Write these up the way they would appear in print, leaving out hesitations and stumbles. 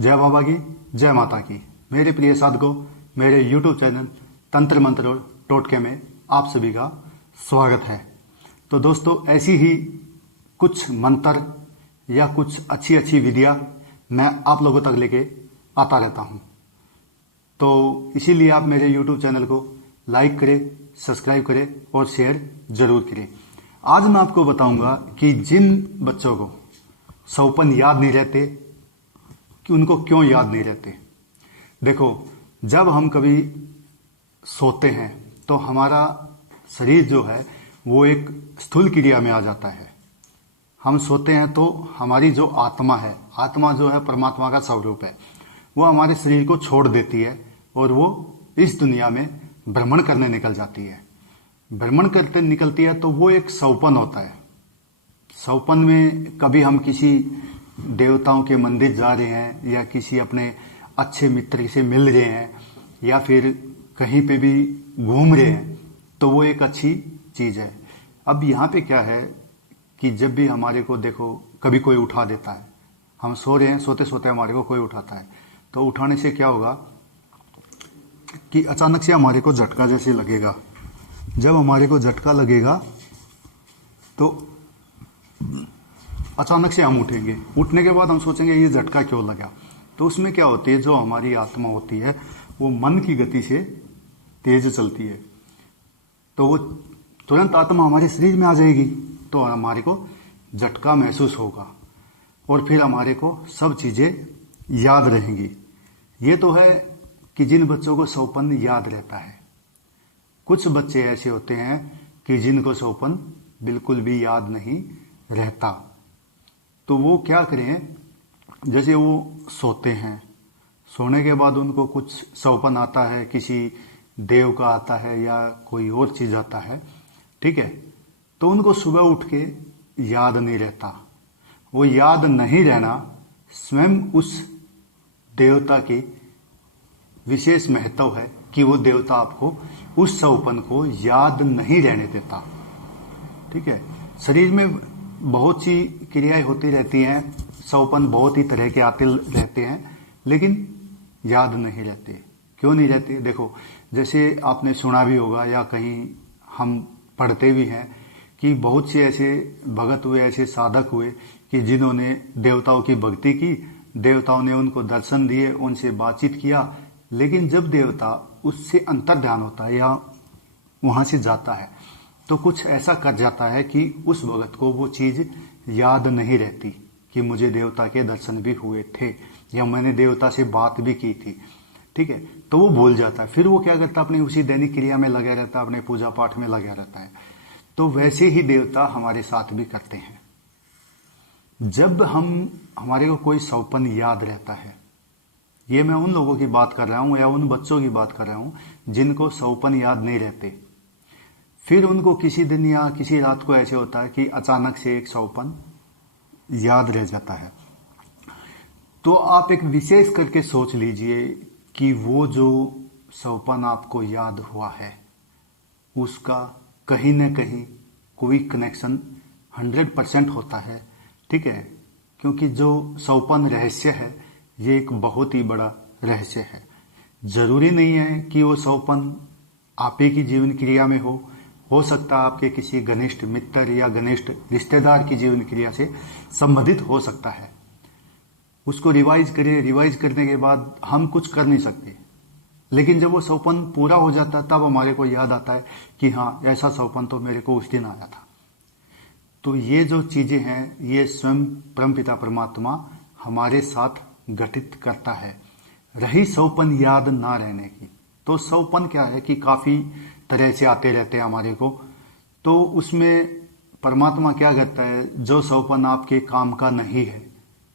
जय बाबा की, जय माता की। मेरे प्रिय साधकों, मेरे YouTube चैनल तंत्र मंत्र और टोटके में आप सभी का स्वागत है। तो दोस्तों, ऐसी ही कुछ मंत्र या कुछ अच्छी अच्छी विधियां मैं आप लोगों तक लेके आता रहता हूं। तो इसीलिए आप मेरे YouTube चैनल को लाइक करें, सब्सक्राइब करें और शेयर जरूर करें। आज मैं आपको बताऊंगा कि जिन बच्चों को सौपन याद नहीं रहते कि उनको क्यों याद नहीं रहते। देखो, जब हम कभी सोते हैं तो हमारा शरीर जो है वो एक स्थूल क्रिया में आ जाता है। हम सोते हैं तो हमारी जो आत्मा है, आत्मा जो है परमात्मा का स्वरूप है, वो हमारे शरीर को छोड़ देती है और वो इस दुनिया में भ्रमण करने निकल जाती है। भ्रमण करते निकलती है तो वो एक सौपन होता है। सौपन में कभी हम किसी देवताओं के मंदिर जा रहे हैं या किसी अपने अच्छे मित्र से मिल रहे हैं या फिर कहीं पे भी घूम रहे हैं, तो वो एक अच्छी चीज है। अब यहाँ पे क्या है कि जब भी हमारे को देखो कभी कोई उठा देता है, हम सो रहे हैं, सोते सोते हमारे को कोई उठाता है, तो उठाने से क्या होगा कि अचानक से हमारे को झटका जैसे लगेगा। जब हमारे को झटका लगेगा तो अचानक से हम उठेंगे। उठने के बाद हम सोचेंगे ये झटका क्यों लगा। तो उसमें क्या होती है, जो हमारी आत्मा होती है वो मन की गति से तेज चलती है, तो वो तुरंत आत्मा हमारे शरीर में आ जाएगी, तो हमारे को झटका महसूस होगा और फिर हमारे को सब चीजें याद रहेंगी। ये तो है कि जिन बच्चों को सौपन याद रहता है। कुछ बच्चे ऐसे होते हैं कि जिनको सौपन बिल्कुल भी याद नहीं रहता। तो वो क्या करें, जैसे वो सोते हैं, सोने के बाद उनको कुछ सौपन आता है, किसी देव का आता है या कोई और चीज आता है, ठीक है, तो उनको सुबह उठ के याद नहीं रहता। वो याद नहीं रहना स्वयं उस देवता की विशेष महत्व है कि वो देवता आपको उस सौपन को याद नहीं रहने देता। ठीक है, शरीर में बहुत सी क्रियाएं होती रहती हैं, सौपन बहुत ही तरह के आते रहते हैं, लेकिन याद नहीं रहते। क्यों नहीं रहते? देखो, जैसे आपने सुना भी होगा या कहीं हम पढ़ते भी हैं कि बहुत से ऐसे भगत हुए, ऐसे साधक हुए कि जिन्होंने देवताओं की भक्ति की, देवताओं ने उनको दर्शन दिए, उनसे बातचीत किया, लेकिन जब देवता उससे अंतर ध्यान होता है या वहां से जाता है तो कुछ ऐसा कर जाता है कि उस भगत को वो चीज याद नहीं रहती कि मुझे देवता के दर्शन भी हुए थे या मैंने देवता से बात भी की थी। ठीक है, तो वो भूल जाता है। फिर वो क्या करता है, अपनी उसी दैनिक क्रिया में लगा रहता है, अपने पूजा पाठ में लगा रहता है। तो वैसे ही देवता हमारे साथ भी करते हैं। जब हमारे को कोई सौपन याद रहता है, ये मैं उन लोगों की बात कर रहा हूं या उन बच्चों की बात कर रहा हूं जिनको सौपन याद नहीं रहते। फिर उनको किसी दिन या किसी रात को ऐसे होता है कि अचानक से एक सौपन याद रह जाता है। तो आप एक विशेष करके सोच लीजिए कि वो जो सौपन आपको याद हुआ है उसका कहीं न कहीं कोई कनेक्शन 100% होता है। ठीक है, क्योंकि जो सौपन रहस्य है ये एक बहुत ही बड़ा रहस्य है। जरूरी नहीं है कि वो सौपन आप ही की जीवन क्रिया में हो सकता है आपके किसी घनिष्ठ मित्र या घनिष्ठ रिश्तेदार की जीवन क्रिया से संबंधित हो सकता है। उसको रिवाइज करिए, रिवाइज करने के बाद हम कुछ कर नहीं सकते, लेकिन जब वो सौपन पूरा हो जाता है तब हमारे को याद आता है कि हाँ, ऐसा सौपन तो मेरे को उस दिन आया था। तो ये जो चीजें हैं ये स्वयं परमपिता परमात्मा हमारे साथ घटित करता है। रही सौपन याद ना रहने की, तो सौपन क्या है कि काफी तरह से आते रहते हैं हमारे को। तो उसमें परमात्मा क्या करता है, जो सौपन आपके काम का नहीं है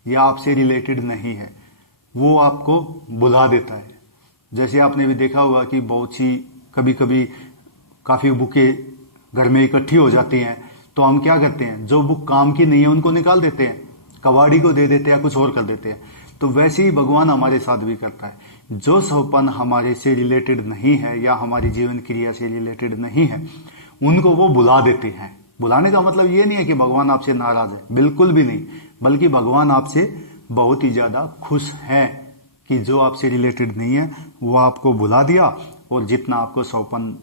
या आपसे रिलेटेड नहीं है वो आपको बुला देता है। जैसे आपने भी देखा होगा कि बहुत सी कभी कभी काफी बुकें घर में इकट्ठी हो जाती हैं, तो हम क्या करते हैं, जो बुक काम की नहीं है उनको निकाल देते हैं, कबाड़ी को दे देते हैं, कुछ और कर देते हैं। तो वैसे ही भगवान हमारे साथ भी करता है। जो सौपन हमारे से रिलेटेड नहीं है या हमारी जीवन क्रिया से रिलेटेड नहीं है उनको वो बुला देते हैं। बुलाने का मतलब ये नहीं है कि भगवान आपसे नाराज है, बिल्कुल भी नहीं, बल्कि भगवान आपसे बहुत ही ज्यादा खुश हैं कि जो आपसे रिलेटेड नहीं है वो आपको भुला दिया, और जितना आपको सौपन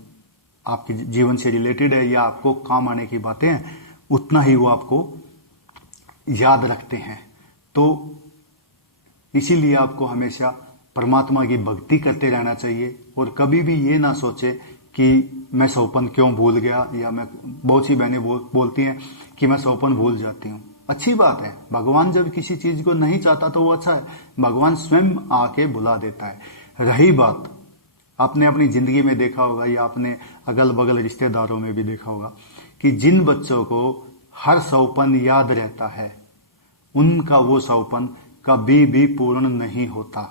आपके जीवन से रिलेटेड है या आपको काम आने की बातें हैं उतना ही वो आपको याद रखते हैं। तो इसीलिए आपको हमेशा परमात्मा की भक्ति करते रहना चाहिए, और कभी भी ये ना सोचे कि मैं सौपन क्यों भूल गया, या मैं बहुत सी बहनें बोलती हैं कि मैं सौपन भूल जाती हूँ। अच्छी बात है, भगवान जब किसी चीज को नहीं चाहता तो वो अच्छा है, भगवान स्वयं आके बुला देता है। रही बात, आपने अपनी जिंदगी में देखा होगा या आपने अगल बगल रिश्तेदारों में भी देखा होगा कि जिन बच्चों को हर सौपन याद रहता है उनका वो सौपन कभी भी पूर्ण नहीं होता,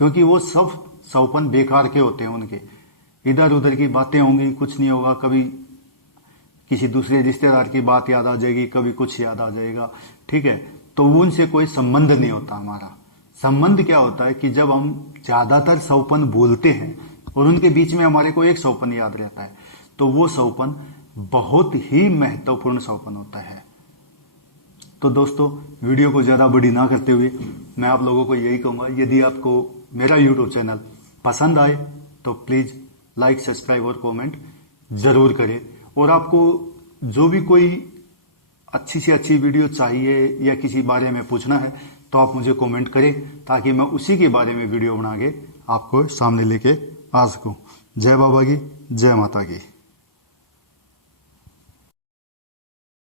क्योंकि वो सब सौपन बेकार के होते हैं। उनके इधर उधर की बातें होंगी, कुछ नहीं होगा, कभी किसी दूसरे रिश्तेदार की बात याद आ जाएगी, कभी कुछ याद आ जाएगा, ठीक है। तो उनसे कोई संबंध नहीं होता। हमारा संबंध क्या होता है कि जब हम ज्यादातर सौपन भूलते हैं और उनके बीच में हमारे को एक सौपन याद रहता है, तो वो सौपन बहुत ही महत्वपूर्ण सौपन होता है। तो दोस्तों, वीडियो को ज्यादा बड़ी ना करते हुए मैं आप लोगों को यही कहूंगा, यदि आपको मेरा यूट्यूब चैनल पसंद आए तो प्लीज लाइक, सब्सक्राइब और कमेंट जरूर करें। और आपको जो भी कोई अच्छी से अच्छी वीडियो चाहिए या किसी बारे में पूछना है तो आप मुझे कमेंट करें, ताकि मैं उसी के बारे में वीडियो बना के आपको सामने लेके आ सकूं। जय बाबा की, जय माता की।